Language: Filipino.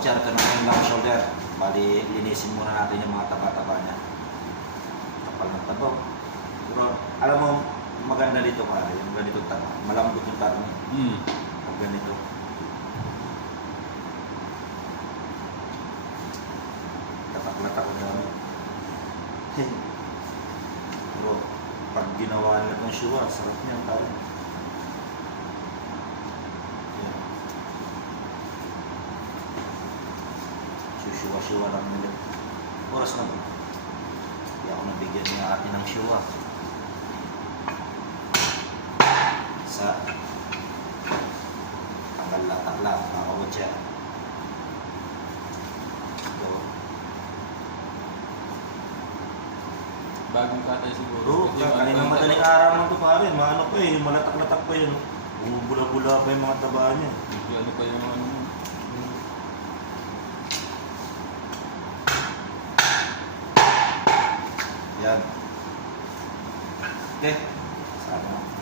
coacher, tanongin lang shoulder. Bali, linisin muna natin yung mga taba-taba niya. Kapal ng taba. Pero alam mo, maganda dito pa, yung ganitong taba. Malambot yung karne. Pag ganito. Tatak-latak ko namin. Pero pag ginawa nila itong siwa, sarap niya parang. Siwa-siwa lang nila. Oras na ba? Hindi ako nabigyan niya atin ng siwa. Sa tanggal latak lang, makakawad siya. Ito. Bagong katay siguro. Oo, kaninang madaling araw lang ito pare. Maano pa eh, malatak-latak pa yun. Bumubula-bula pa yung mga taba niya. Ano pa yung ano mo? Yan. Okay. Sana.